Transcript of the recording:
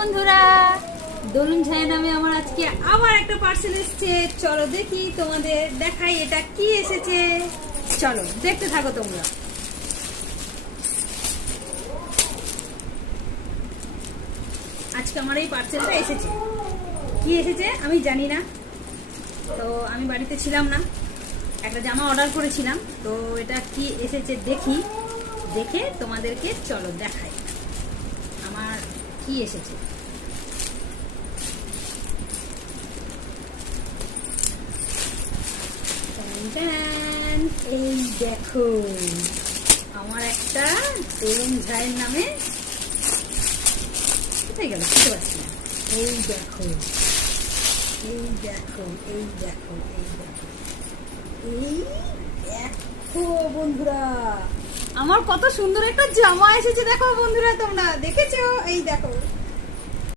বন্ধুরা, দোলন ছায়া নামে আমার আজকে আবার একটা পার্সেল এসেছে। চলো দেখি, তোমাদের দেখাই এটা কি এসেছে। চলো দেখতে থাকো তোমরা। আজকে আমার এই পার্সেলটা এসেছে। কি এসেছে আমি জানি না, তো আমি বাড়িতে ছিলাম না, একটা জামা অর্ডার করেছিলাম। তো এটা কি এসেছে দেখি, দেখে তোমাদেরকে চলো দেখাই আমার কি এসেছে। এই দেখো, আমার একটা দোলন ঝায়ের নামে কোথায় গেল বুঝতে পারছি না। এই দেখো, এই দেখো, এই দেখো, এই দেখো, এই দেখো বন্ধুরা, আমার কত সুন্দর একটা জামা এসেছে। দেখো বন্ধুরা, তোমরা দেখেছো? এই দেখো।